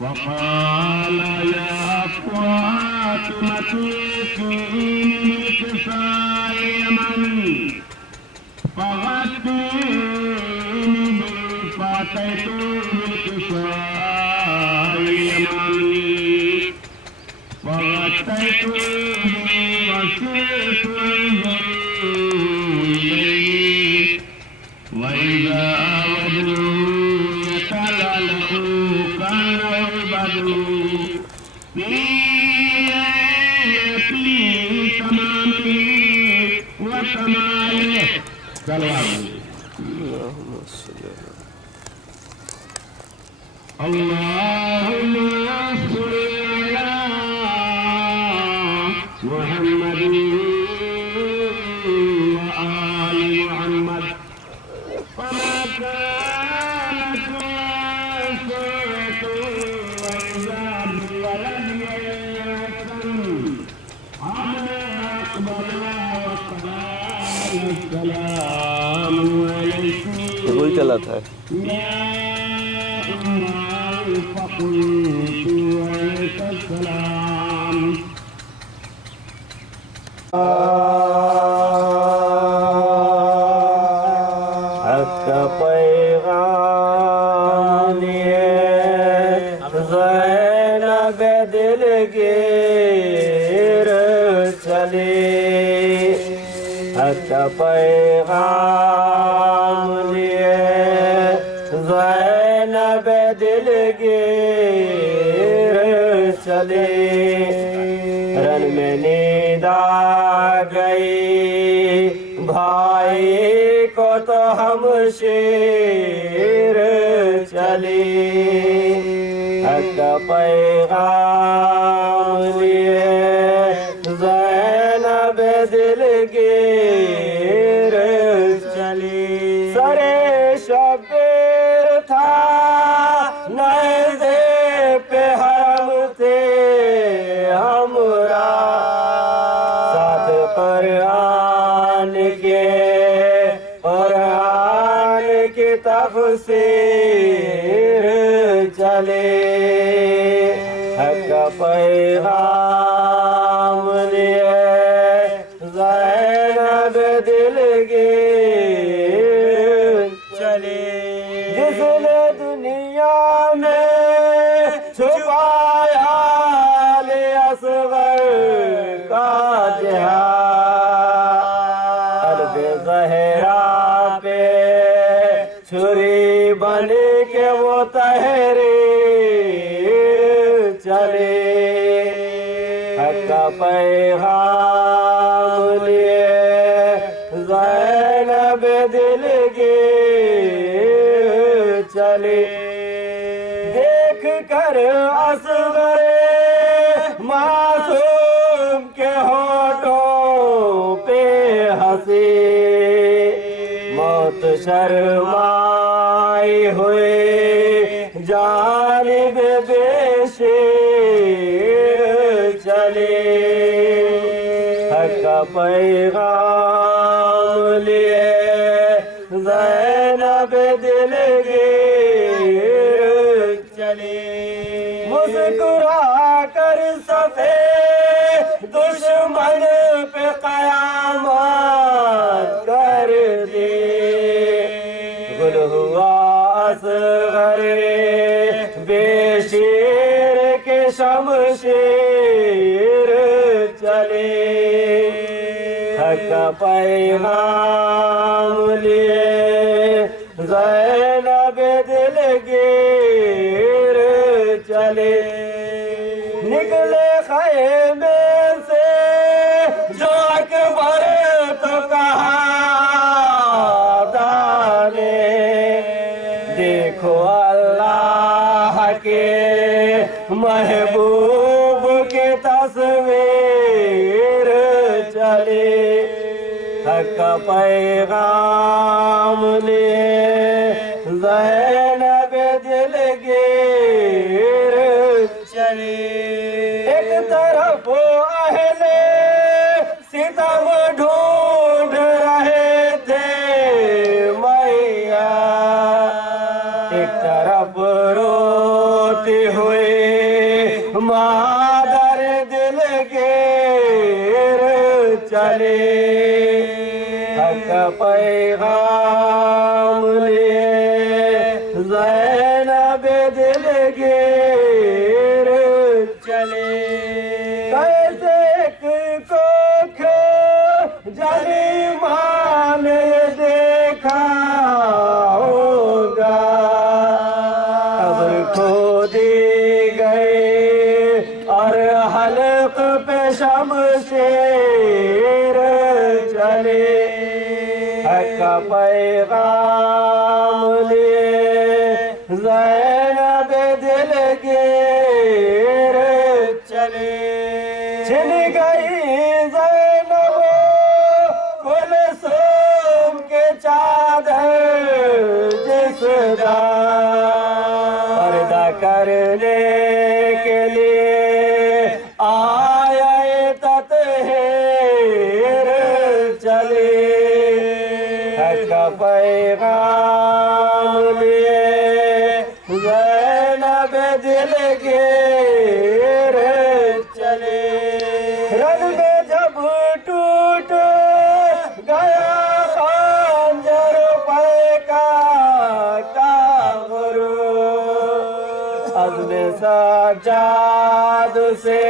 وقال يا فاطمة إنك سالما فغطيني بالفاتحة بالكساء اليمني فغطيت وسرت إليه وإذا وجهه يتلألأ كان البدر في تمامه وكماله. اللهم صل اللهم صل على محمد وآل محمد فما كانت وإذا ولد يحسن عما أقبلنا وقال السلام عليكم وہی چلاتا ہے فقلت عليك السلام. حق پیغام لیے زینب دلگیر چلی حق پیغام لیے زینب دلگیر چلی رن میں نیند آ گئی بھائی کو تو ہم شیر چلی حق پیغام لیے زینب دلگیر چلی سرے شبیر تھا نیزے پہ حرم تھے ہمراہ ساتھ قرآن کی تفسیر چلے حق پیغام لیے زینب دلگیر چلے جس نے دنیا میں چھپایا علی اصغر کا جہاد قلب زہرا پہ چھری بن کے وہ تحریر چلے حق پیغام لیے زینب دلگیر چلے دیکھ کر اصغر معصوم کے ہونٹوں پہ ہنسی موت شرمائی ہوئی جانب بے شیر چلے حق پیغام لیے زینب دلگیر چلے مسکرا کر صفے دشمن پہ قیامت کر دی گل ہوا اصغر بے شیر کے شمشیر چلے حق کا پیغام لیے زینب دلگیر چلے نکلے خیمے سے جو اکبر تو کہا دانے دیکھو اللہ کے محبوب کی تصویر چلے حق کا پیغام لیے زینب دلگیر چلے ایک طرف اہل ستم ڈھونڈ رہے تھے میاں ایک طرف روتے ہوئے مادر دلگیر چلے حق کا پیغام لیے زینب دلگیر چلے کیسے ایک کوکھ جلی ماں نے دیکھا ہوگا قبر کھودی گئی اور حلق پہ شمشیر چلے حق کا پیغام لیے زینب دلگیر چلے چھن گئی زینب کلثوم کے چادر جس دا پردہ کرنے کے لیے آیا تطہیر چلے حق کا پیغام لیے زینب دلگیر چلے رن میں جب ٹوٹ گیا خنجر پیکا کا غرور عزم سجاد سے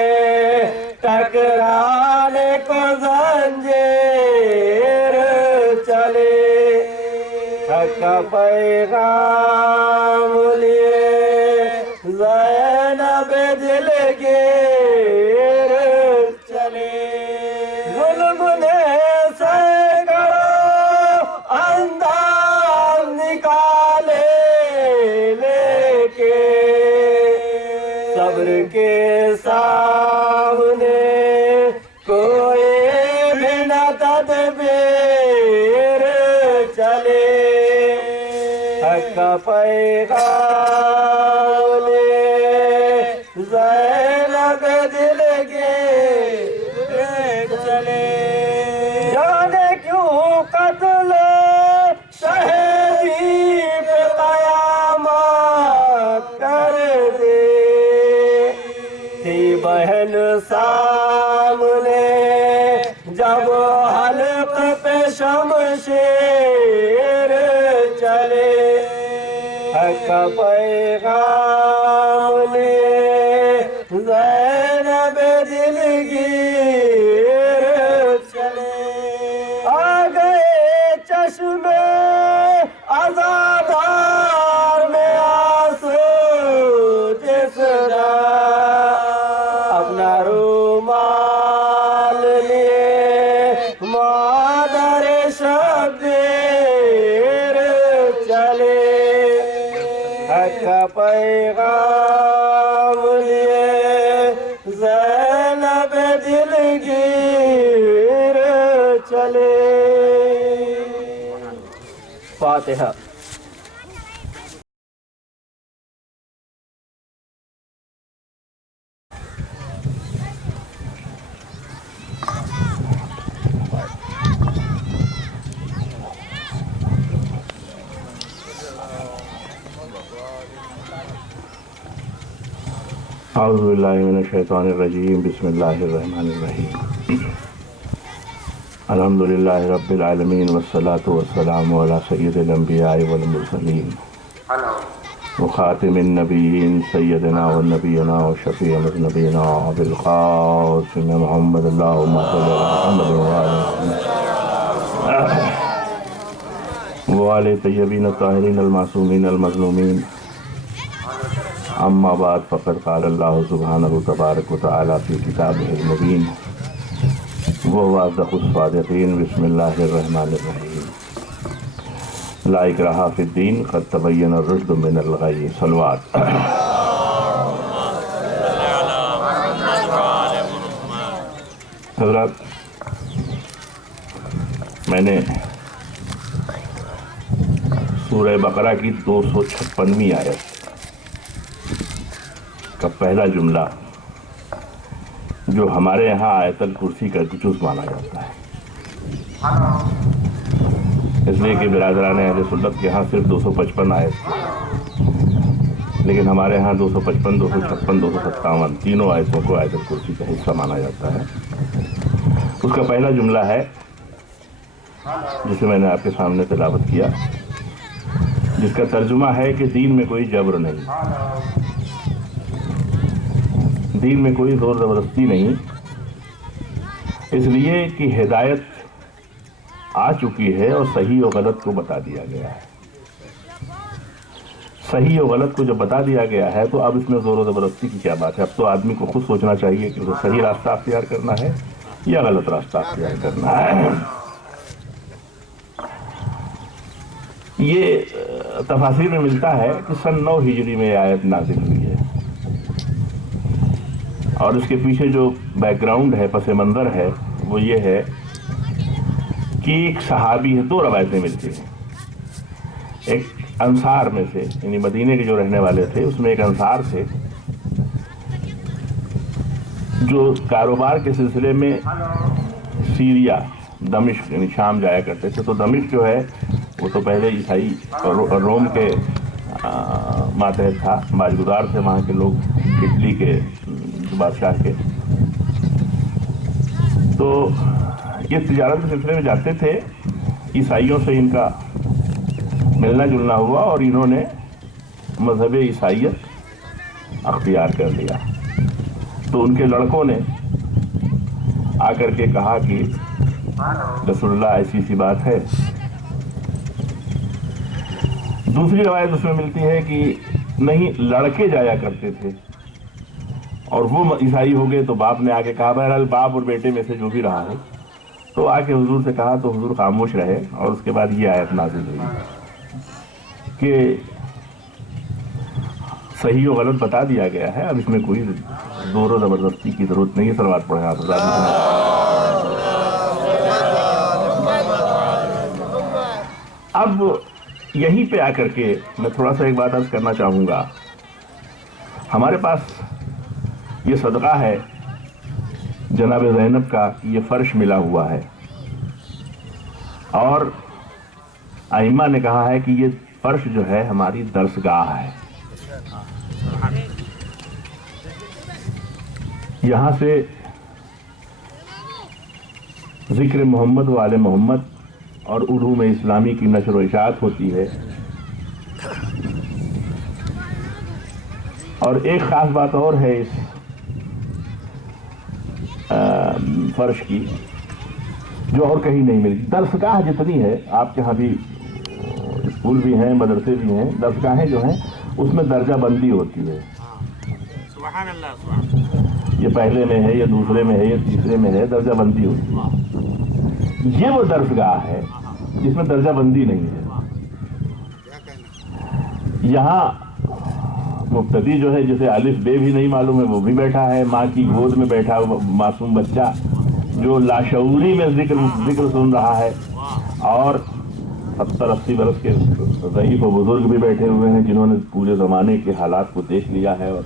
ٹکرانے کو زنجیر چلے حق کا پیغام لیے زینب دلگیر چلے ظلم نے سینکڑوں انداز نکالے لیکن صبر کے سامنے کوئی بھی نہ تدبیر چلے حق کا پیغام لیے زینب دلگیر چلے جانے کیوں قتل شہیدی پہ قیامت کر دے تھی بہن سامنے جب حلق پہ شمشیر چلے حق کا پیغام لیے زینب دلگیر چلے آ گئے چشمے عزادار میں آنسو جس دا اپنا رومال لیے مادر شبیر چلے حق کا پیغام لیے زینب دلگیر چلے فاتحہ اعوذ باللہ من الشیطان الرجیم بسم اللہ الرحمن الرحیم الحمدللہ رب العالمین والصلاة والسلام علی سید الانبیاء والمرسلین وخاتم النبیین سیدنا و نبینا و شفیع نبینا بالقاسم محمد اللہم صلی علی محمد وآل طیبین الطاہرین المعصومین المظلومین اما بعد فقد قال اللہ سبحانہ تبارک و تعالی فی کتابہ المبین وهو أصدق الصادقین بسم اللہ الرحمن الرحیم لا اکراہ فی الدین قد تبین الرشد من الغی صلوات حضرات میں نے سورہ بقرہ کی 256ویں آیت کا پہلا جملہ جو ہمارے یہاں آیت الکرسی کا جز مانا جاتا ہے، اس لیے کہ برادران اہل سنت کے ہاں صرف 255 آیت، لیکن ہمارے ہاں 255 256 257 تینوں آیتوں کو آیت الکرسی کا حصہ مانا جاتا ہے۔ اس کا پہلا جملہ ہے جسے میں نے آپ کے سامنے تلاوت کیا، جس کا ترجمہ ہے کہ دین میں کوئی جبر نہیں، دین میں کوئی زور زبردستی نہیں، اس لیے کہ ہدایت آ چکی ہے اور صحیح و غلط کو بتا دیا گیا ہے۔ صحیح و غلط کو جب بتا دیا گیا ہے تو اب اس میں زور و زبردستی کی کیا بات ہے؟ اب تو آدمی کو خود سوچنا چاہیے کہ اسے صحیح راستہ اختیار کرنا ہے یا غلط راستہ اختیار کرنا ہے۔ یہ تفاسیر میں ملتا ہے کہ سن 9 ہجری میں یہ آیت نازل ہوئی ہے، اور اس کے پیچھے جو بیک گراؤنڈ ہے، پس منظر ہے، وہ یہ ہے کہ ایک صحابی ہے، 2 روایتیں ملتی ہیں۔ ایک انصار میں سے، یعنی مدینے کے جو رہنے والے تھے، اس میں ایک انصار تھے جو کاروبار کے سلسلے میں سیریا، دمشق یعنی شام جایا کرتے تھے۔ تو دمشق جو ہے وہ تو پہلے عیسائی روم کے ماتحت تھا، باجگزار تھے وہاں کے لوگ، اٹلی کے بادشاہ کے۔ تو یہ تجارت کے سلسلے میں جاتے تھے، عیسائیوں سے ان کا ملنا جلنا ہوا اور انہوں نے مذہب عیسائیت اختیار کر لیا۔ تو ان کے لڑکوں نے آ کر کے کہا کہ رسول اللہ ایسی سی بات ہے۔ دوسری روایت اس میں ملتی ہے کہ نہیں، لڑکے جایا کرتے تھے اور وہ عیسائی ہو گئے، تو باپ نے آ کے کہا، بہرحال باپ اور بیٹے میں سے جو بھی رہا ہے، تو آ کے حضور سے کہا، تو حضور خاموش رہے، اور اس کے بعد یہ آیت نازل ہوئی کہ صحیح و غلط بتا دیا گیا ہے، اب اس میں کوئی زور و زبردستی کی ضرورت نہیں ہے۔ صلوات پڑھیں آپ حضرات۔ اب یہیں پہ آ کر کے میں تھوڑا سا ایک بات عرض کرنا چاہوں گا۔ ہمارے پاس یہ صدقہ ہے جناب زینب کا، یہ فرش ملا ہوا ہے، اور ائمہ نے کہا ہے کہ یہ فرش جو ہے ہماری درسگاہ ہے۔ یہاں سے ذکر محمد و آل محمد اور علوم اسلامی کی نشر و اشاعت ہوتی ہے۔ اور ایک خاص بات اور ہے اس فرش کی، جو اور کہیں نہیں ملتی۔ درسگاہ جتنی ہے، آپ کے ہاں بھی اسکول بھی ہیں، مدرسے بھی ہیں، درسگاہیں جو ہیں اس میں درجہ بندی ہوتی ہے۔ سبحان اللہ، سبحان اللہ۔ یہ پہلے میں ہے، یہ دوسرے میں ہے، یہ تیسرے میں ہے، درجہ بندی ہوتی ہے۔ یہ وہ درسگاہ ہے جس میں درجہ بندی نہیں ہے۔ یہاں مبتدی جو ہے، جسے الف بے بھی نہیں معلوم ہے، وہ بھی بیٹھا ہے، ماں کی گود میں بیٹھا معصوم بچہ جو لاشعوری میں ذکر سن رہا ہے، اور 70-80 برس کے ضعیف و بزرگ بھی بیٹھے ہوئے ہیں جنہوں نے پورے زمانے کے حالات کو دیکھ لیا ہے۔ اور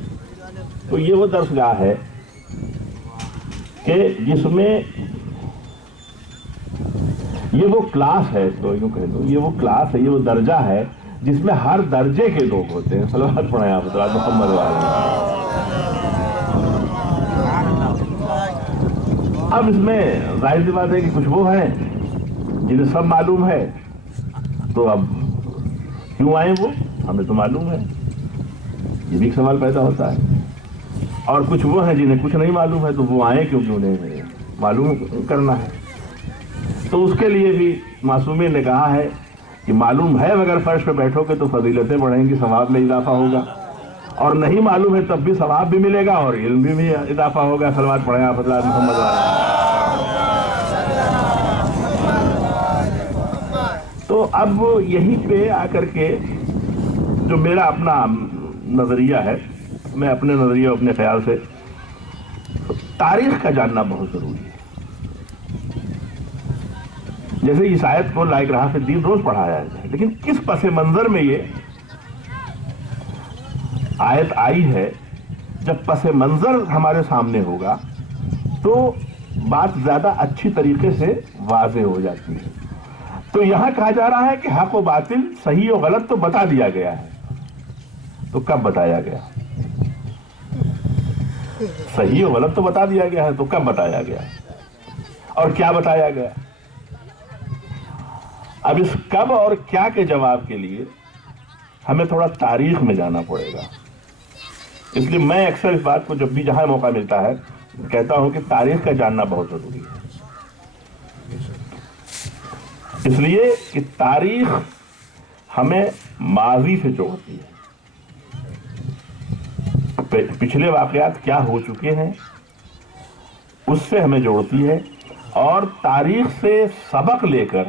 تو یہ وہ درسگاہ ہے کہ جس میں یہ وہ کلاس ہے، تو یوں کہہ دو یہ وہ کلاس ہے، یہ وہ درجہ ہے جس میں ہر درجے کے لوگ ہوتے ہیں۔ صلوات پڑھیں آپ حضرات محمد وعلیہ۔ اب اس میں ظاہر سی بات ہے کہ کچھ وہ ہیں جنہیں سب معلوم ہے، تو اب کیوں آئے وہ؟ ہمیں تو معلوم ہے. یہ بھی ایک سوال پیدا ہوتا ہے. اور کچھ وہ ہیں جنہیں کچھ نہیں معلوم ہے، تو وہ آئیں کیونکہ انہیں معلوم کرنا ہے. تو اس کے لیے بھی معصومین نے کہا ہے کہ معلوم ہے مگر فرش پہ بیٹھو گے تو فضیلتیں بڑھیں گی، ثواب میں اضافہ ہوگا، اور نہیں معلوم ہے تب بھی ثواب بھی ملے گا اور علم بھی اضافہ ہوگا. صلوات پڑھیں آپ حضرات محمد علیہ. تو اب یہیں پہ آ کر کے جو میرا اپنا نظریہ ہے، میں اپنے نظریہ اپنے خیال سے تاریخ کا جاننا بہت ضروری ہے. جیسے اس آیت کو لا اکراہ فی الدین روز پڑھایا جائے، لیکن کس پس منظر میں یہ آیت آئی ہے؟ جب پس منظر ہمارے سامنے ہوگا تو بات زیادہ اچھی طریقے سے واضح ہو جاتی ہے. تو یہاں کہا جا رہا ہے کہ حق و باطل، صحیح و غلط تو بتا دیا گیا ہے. تو کب بتایا گیا؟ صحیح و غلط تو بتا دیا گیا ہے، تو کب بتایا گیا اور کیا بتایا گیا؟ اب اس کب اور کیا کے جواب کے لیے ہمیں تھوڑا تاریخ میں جانا پڑے گا. اس لیے میں اکثر اس بات کو جب بھی جہاں موقع ملتا ہے کہتا ہوں کہ تاریخ کا جاننا بہت ضروری ہے. اس لیے کہ تاریخ ہمیں ماضی سے جوڑتی ہے. پچھلے واقعات کیا ہو چکے ہیں اس سے ہمیں جوڑتی ہے، اور تاریخ سے سبق لے کر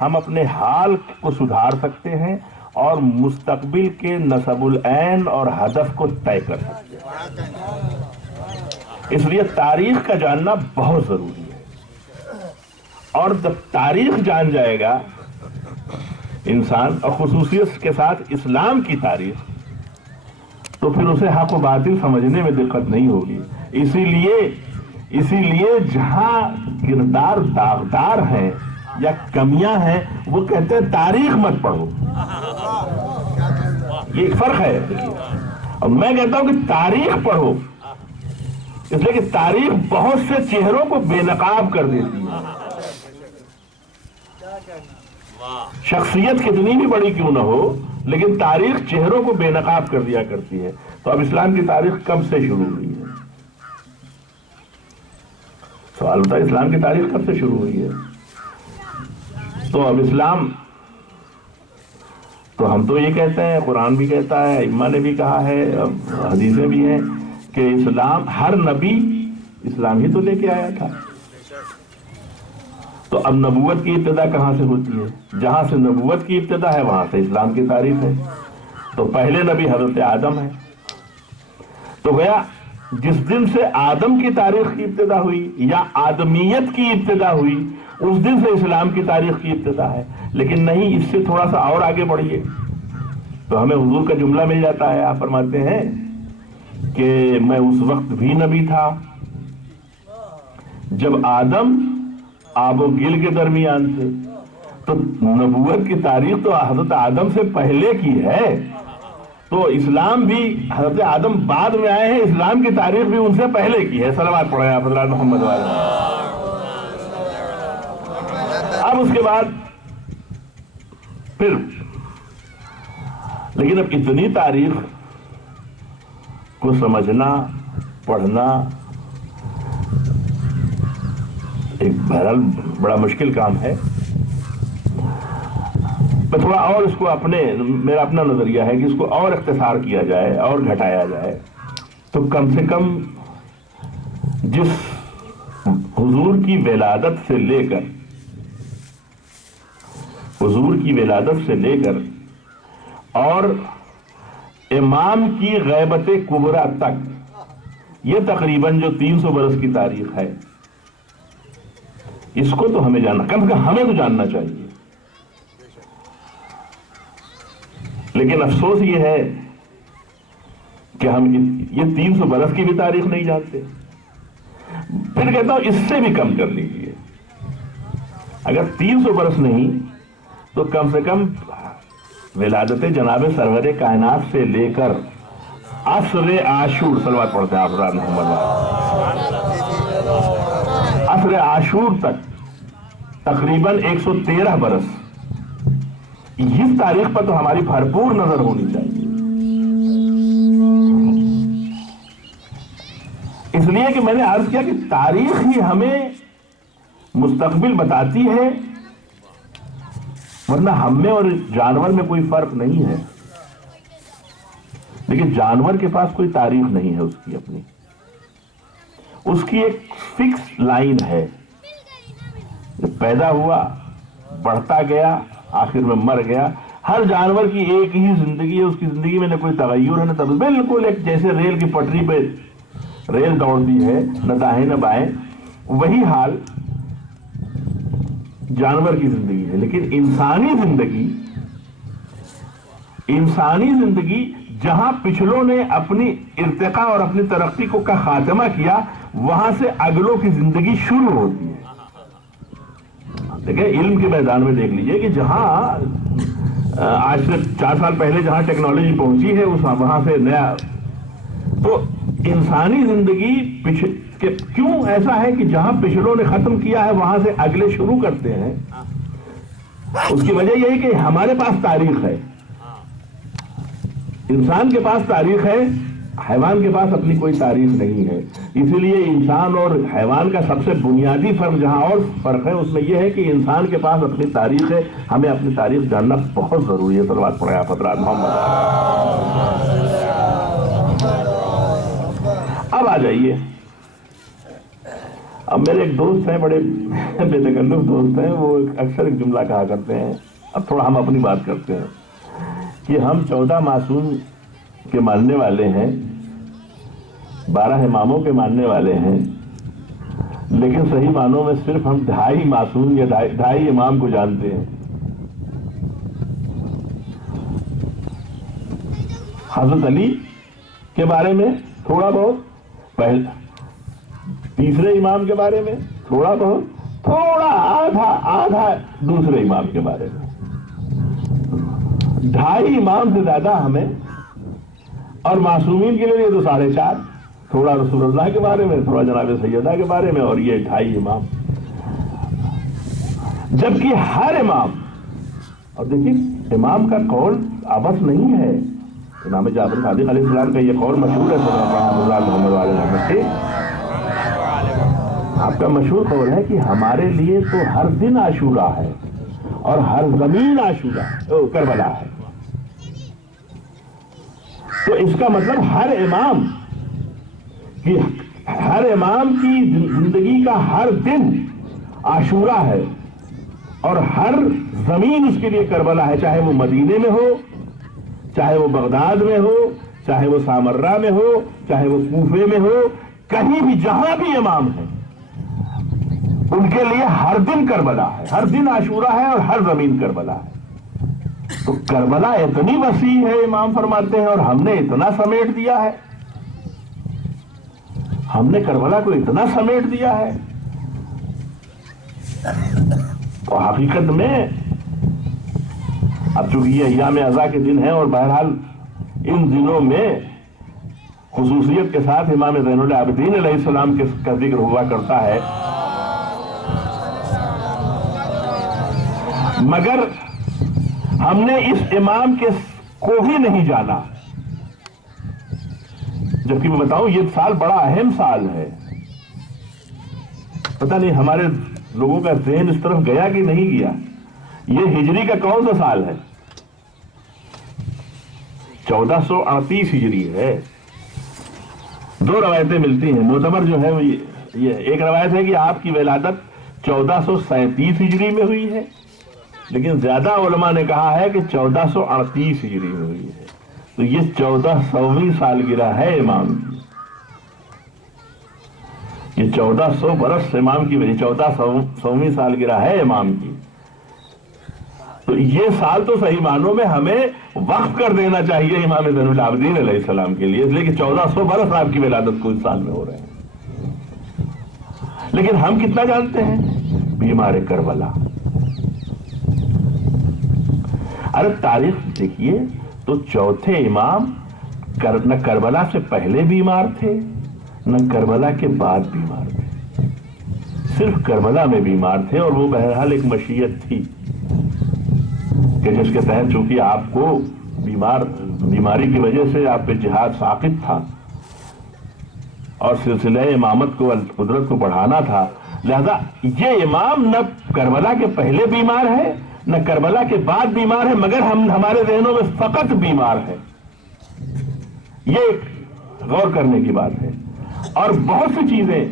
ہم اپنے حال کو سدھار سکتے ہیں اور مستقبل کے نصب العین اور ہدف کو طے کر سکتے ہیں. اس لیے تاریخ کا جاننا بہت ضروری ہے. اور جب تاریخ جان جائے گا انسان، اور خصوصیت کے ساتھ اسلام کی تاریخ، تو پھر اسے حق و باطل سمجھنے میں دقت نہیں ہوگی. اسی لیے جہاں کردار داغدار ہیں یا کمیاں ہیں وہ کہتے ہیں تاریخ مت پڑھو. یہ ایک فرق ہے. اور میں کہتا ہوں کہ تاریخ پڑھو، اس لیے کہ تاریخ بہت سے چہروں کو بے نقاب کر دیتی ہے. شخصیت کتنی بھی بڑی کیوں نہ ہو، لیکن تاریخ چہروں کو بے نقاب کر دیا کرتی ہے. تو اب اسلام کی تاریخ کب سے شروع ہوئی ہے؟ سوال ہوتا ہے اسلام کی تاریخ کب سے شروع ہوئی ہے؟ تو اب اسلام، تو ہم تو یہ کہتے ہیں، قرآن بھی کہتا ہے، ائمہ نے بھی کہا ہے، حدیثیں بھی ہیں کہ اسلام، ہر نبی اسلام ہی تو لے کے آیا تھا. تو اب نبوت کی ابتدا کہاں سے ہوتی ہے؟ جہاں سے نبوت کی ابتدا ہے وہاں سے اسلام کی تاریخ ہے. تو پہلے نبی حضرت آدم ہے. تو گیا جس دن سے آدم کی تاریخ کی ابتدا ہوئی یا آدمیت کی ابتدا ہوئی، اس دن سے اسلام کی تاریخ کی ابتدا ہے. لیکن نہیں، اس سے تھوڑا سا اور آگے بڑھیے تو ہمیں حضور کا جملہ مل جاتا ہے. آپ فرماتے ہیں کہ میں اس وقت بھی نبی تھا جب آدم آب و گل کے درمیان تھے. تو نبوت کی تاریخ تو حضرت آدم سے پہلے کی ہے. تو اسلام بھی، حضرت آدم بعد میں آئے ہیں، اسلام کی تاریخ بھی ان سے پہلے کی ہے. صلوات پڑھیں آپ حضرات محمد علیہ. اب اس کے بعد پھر، لیکن اب اتنی تاریخ کو سمجھنا، پڑھنا ایک بہرحال بڑا مشکل کام ہے. میں تھوڑا اور اس کو میرا اپنا نظریہ ہے کہ اس کو اور اختصار کیا جائے اور گھٹایا جائے تو کم سے کم جس حضور کی ولادت سے لے کر اور امام کی غیبت کبریٰ تک، یہ تقریباً جو 300 برس کی تاریخ ہے، اس کو تو ہمیں جاننا، کم سے کم ہمیں تو جاننا چاہیے. لیکن افسوس یہ ہے کہ ہم یہ 300 برس کی بھی تاریخ نہیں جانتے. پھر کہتا ہوں اس سے بھی کم کر لیجیے. اگر 300 برس نہیں تو کم سے کم ولادت جناب سرور کائنات سے لے کر عصر عاشور، صلوات پڑھتے ہیں آپ حضرات محمد، عصر عاشور تک تقریباً 113 برس اس تاریخ پر تو ہماری بھرپور نظر ہونی چاہیے، اس لیے کہ میں نے عرض کیا کہ تاریخ ہی ہمیں مستقبل بتاتی ہے، ورنہ ہم میں اور جانور میں کوئی فرق نہیں ہے، لیکن جانور کے پاس کوئی تاریخ نہیں ہے اس کی اپنی، اس کی ایک فکس لائن ہے، پیدا ہوا، بڑھتا گیا، آخر میں مر گیا۔ ہر جانور کی ایک ہی زندگی ہے، اس کی زندگی میں نہ کوئی تغیر ہے نہ تبدیل، بالکل ایک جیسے ریل کی پٹری پہ ریل دوڑتی ہے، نہ دائیں نہ بائیں، وہی حال جانور کی زندگی ہے۔ لیکن انسانی زندگی جہاں پچھلوں نے اپنی ارتقاء اور اپنی ترقی کو کا خاتمہ کیا، وہاں سے اگلوں کی زندگی شروع ہوتی ہے۔ دیکھیں علم کے میدان میں دیکھ لیجئے کہ جہاں آج سے 4 سال پہلے جہاں ٹیکنالوجی پہنچی ہے وہاں سے نیا، تو انسانی زندگی کیوں ایسا ہے کہ جہاں پچھلوں نے ختم کیا ہے وہاں سے اگلے شروع کرتے ہیں؟ اس کی وجہ یہ ہے کہ ہمارے پاس تاریخ ہے، انسان کے پاس تاریخ ہے، حیوان کے پاس اپنی کوئی تاریخ نہیں ہے۔ اسی لیے انسان اور حیوان کا سب سے بنیادی فرق، جہاں اور فرق ہے اس میں یہ ہے کہ انسان کے پاس اپنی تاریخ ہے، ہمیں اپنی تاریخ جاننا بہت ضروری ہے۔ صلوات پڑھیں آپ حضرات محمد۔ اب آ جائیے، اب میرے ایک دوست ہیں، بڑے بے تکلف دوست ہیں، وہ اکثر ایک جملہ کہا کرتے ہیں، اب تھوڑا ہم اپنی بات کرتے ہیں کہ ہم 14 معصوم کے ماننے والے ہیں، 12 اماموں کے ماننے والے ہیں، لیکن صحیح معنوں میں صرف ہم 2.5 معصوم یا 2.5 امام کو جانتے ہیں۔ حضرت علی کے بارے میں تھوڑا بہت، تیسرے امام کے بارے میں تھوڑا بہت، تھوڑا آدھا دوسرے امام کے بارے میں، 2.5 امام سے زیادہ ہمیں، اور معصومین کے لیے تو 4.5، تھوڑا رسول اللہ کے بارے میں، تھوڑا جناب سیدہ کے بارے میں، اور یہ 2.5 امام۔ جبکہ ہر امام، اور دیکھیے امام کا قول آبس نہیں ہے، امام جعفر صادق علیہ السلام کا یہ قول مشہور ہے، محمد علیہ محمد کے، آپ کا مشہور قول ہے کہ ہمارے لیے تو ہر دن عاشورہ ہے اور ہر زمین عاشورہ کربلا ہے۔ تو اس کا مطلب ہر امام کی زندگی کا ہر دن عاشورہ ہے، اور ہر زمین اس کے لیے کربلا ہے، چاہے وہ مدینے میں ہو، چاہے وہ بغداد میں ہو، چاہے وہ سامرہ میں ہو، چاہے وہ کوفے میں ہو، کہیں بھی جہاں بھی امام ہے ان کے لیے ہر دن کربلا ہے، ہر دن عاشورہ ہے اور ہر زمین کربلا ہے۔ تو کربلا اتنی وسیع ہے، امام فرماتے ہیں، اور ہم نے اتنا سمیٹ دیا ہے، ہم نے کربلا کو اتنا سمیٹ دیا ہے۔ تو حقیقت میں اب چونکہ یہ ایام عزا کے دن ہیں، اور بہرحال ان دنوں میں خصوصیت کے ساتھ امام زین العابدین علیہ السلام کا ذکر ہوا کرتا ہے، مگر ہم نے اس امام کو بھی نہیں جانا۔ جبکہ میں بتاؤں یہ سال بڑا اہم سال ہے، پتہ نہیں ہمارے لوگوں کا ذہن اس طرف گیا کہ نہیں گیا۔ یہ ہجری کا کون سا سال ہے؟ 1438 ہجری ہے۔ 2 روایتیں ملتی ہیں، معتبر جو ہے وہ یہ ایک روایت ہے کہ آپ کی ولادت 1437 ہجری میں ہوئی ہے، لیکن زیادہ علماء نے کہا ہے کہ 1438 ہجری میں ہوئی ہے۔ تو یہ 1400ویں سالگرہ ہے امام کی، یہ 1400 برس امام کی، 1400ویں سالگرہ ہے امام کی۔ تو یہ سال تو صحیح معنوں میں ہمیں وقف کر دینا چاہیے امام زین العابدین علیہ السلام کے لیے، اس لیے کہ 1400 برس آپ کی ولادت کو اس سال میں ہو رہے ہیں۔ لیکن ہم کتنا جانتے ہیں؟ بیمار کربلا۔ ارے تاریخ دیکھیے تو چوتھے امام نہ کربلا سے پہلے بیمار تھے نہ کربلا کے بعد بیمار تھے، صرف کربلا میں بیمار تھے، اور وہ بہرحال ایک مشیت تھی کہ کہ جس کے تحت چونکہ آپ کو بیماری کی وجہ سے آپ پہ جہاد ساقط تھا اور سلسلہ امامت کو قدرت کو بڑھانا تھا، لہذا یہ امام نہ کربلا کے پہلے بیمار ہے نہ کربلا کے بعد بیمار ہے، مگر ہمارے ذہنوں میں فقط بیمار ہے۔ یہ ایک غور کرنے کی بات ہے۔ اور بہت سی چیزیں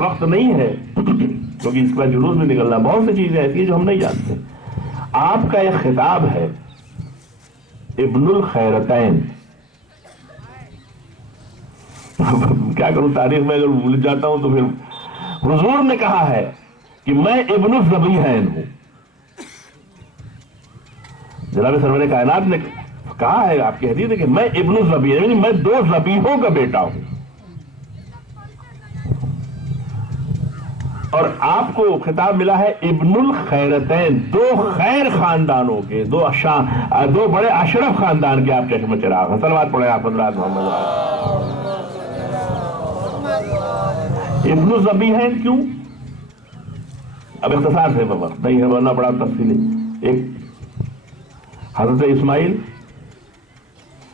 وقت نہیں ہے کیونکہ اس کا جلوس بھی نکلنا، بہت سی چیزیں ایسی ہیں جو ہم نہیں جانتے۔ آپ کا ایک خطاب ہے ابن الخیرتین، کیا کروں تاریخ میں اگر بھول جاتا ہوں تو پھر حضور نے کہا ہے کہ میں ابن الذبیحین ہوں۔ جناب سرور کائنات نے کہا ہے، آپ کی حدیث ہے کہ میں ابن الذبیحین، یعنی میں دو ذبیحوں کا بیٹا ہوں۔ اور آپ کو خطاب ملا ہے ابن الخیرتین، دو خیر خاندانوں کے، دو بڑے اشرف خاندان کے آپ چشم چراغ ہیں۔ صلوات پڑھیں آپ حضرات محمد۔ ابن الذبیحین کیوں؟ اب اختصار سے وقت نہیں ہے ورنہ بڑا تفصیلی۔ ایک حضرت اسماعیل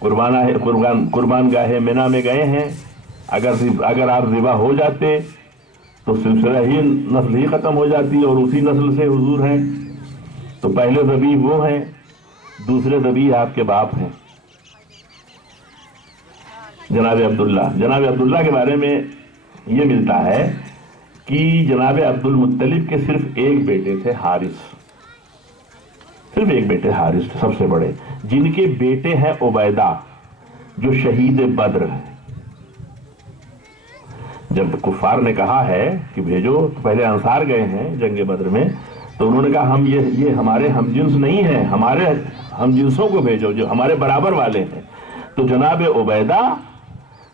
قربان گاہ منی میں گئے ہیں، اگر آپ ذبح ہو جاتے تو سلسلہ ہی نسل ہی ختم ہو جاتی اور اسی نسل سے حضور ہیں۔ تو پہلے ذبیح وہ ہیں، دوسرے ذبیح آپ کے باپ ہیں جناب عبداللہ کے بارے میں یہ ملتا ہے کہ جناب عبد المطلب کے صرف ایک بیٹے تھے، صرف ایک بیٹے حارث تھے، سب سے بڑے، جن کے بیٹے ہیں عبیدہ جو شہید بدر ہیں۔ جب کفار نے کہا ہے کہ بھیجو، پہلے انصار گئے ہیں جنگ بدر میں، تو انہوں نے کہا ہم یہ ہمارے ہم جنس نہیں ہیں، ہمارے ہم جنسوں کو بھیجو جو ہمارے برابر والے ہیں۔ تو جناب عبیدہ،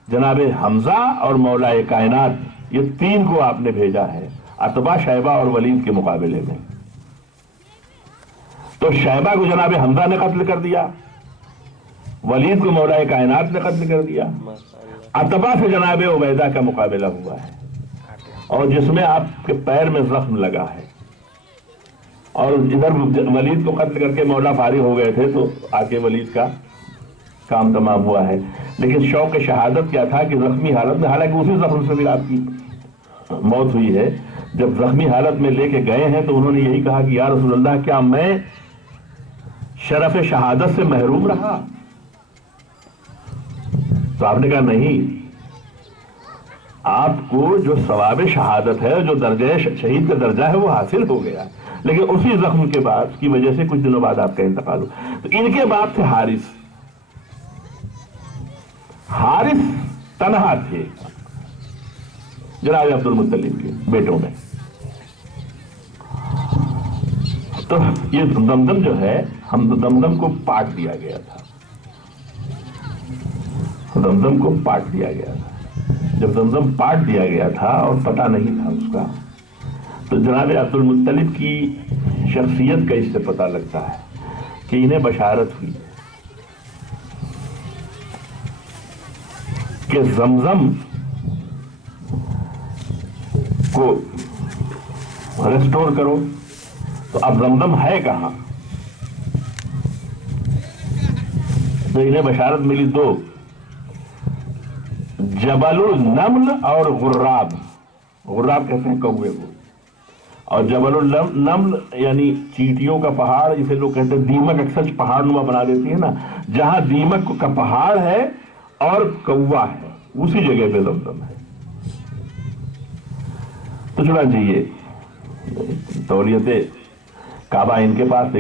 جناب حمزہ اور مولا کائنات، یہ تین کو آپ نے بھیجا ہے عتبہ، شیبہ اور ولید کے مقابلے میں۔ تو شیبہ کو جناب حمزہ نے قتل کر دیا، ولید کو مولا کائنات نے قتل کر دیا، عتبہ سے جناب عبیدہ کا مقابلہ ہوا ہے، اور جس میں آپ کے پیر میں زخم لگا ہے، اور ادھر ولید کو قتل کر کے مولا فارغ ہو گئے تھے تو آ کے ولید کا کام تمام ہوا ہے۔ لیکن شوق شہادت کیا تھا کہ زخمی حالت میں، حالانکہ اسی زخم سے بھی آپ کی موت ہوئی ہے، جب زخمی حالت میں لے کے گئے ہیں تو انہوں نے یہی کہا کہ یا رسول اللہ کیا میں شرف شہادت سے محروم رہا؟ تو آپ نے کہا نہیں، آپ کو جو ثواب شہادت ہے، جو درجہ شہید کا درجہ ہے، وہ حاصل ہو گیا، لیکن اسی زخم کے بعد کی وجہ سے کچھ دنوں بعد آپ کا انتقال ہوا۔ تو ان کے باپ تھے حارث تنہا تھے جناب عبد المطلب کے بیٹوں میں۔ تو یہ دمدم جو ہے، ہم دمدم کو پاٹ دیا گیا تھا، دمدم کو پاٹ دیا گیا تھا۔ جب دمدم پاٹ دیا گیا تھا اور پتہ نہیں تھا اس کا، تو جناب عبد المطلب کی شخصیت کا اس سے پتہ لگتا ہے کہ انہیں بشارت ہوئی کہ زمزم کو ریسٹور کرو۔ تو اب زمزم ہے کہاں؟ تو انہیں بشارت ملی دو، جبل النمل اور غراب کہتے ہیں کوے کو، اور جبل النمل یعنی چیٹیوں کا پہاڑ، جسے لوگ کہتے ہیں دیمک اکثر پہاڑ نما بنا دیتی ہے نا، جہاں دیمک کا پہاڑ ہے اور کوا ہے، اسی جگہ پہ زمزم ہے۔ تو چنانچہ یہ تولیت کعبہ ان کے پاس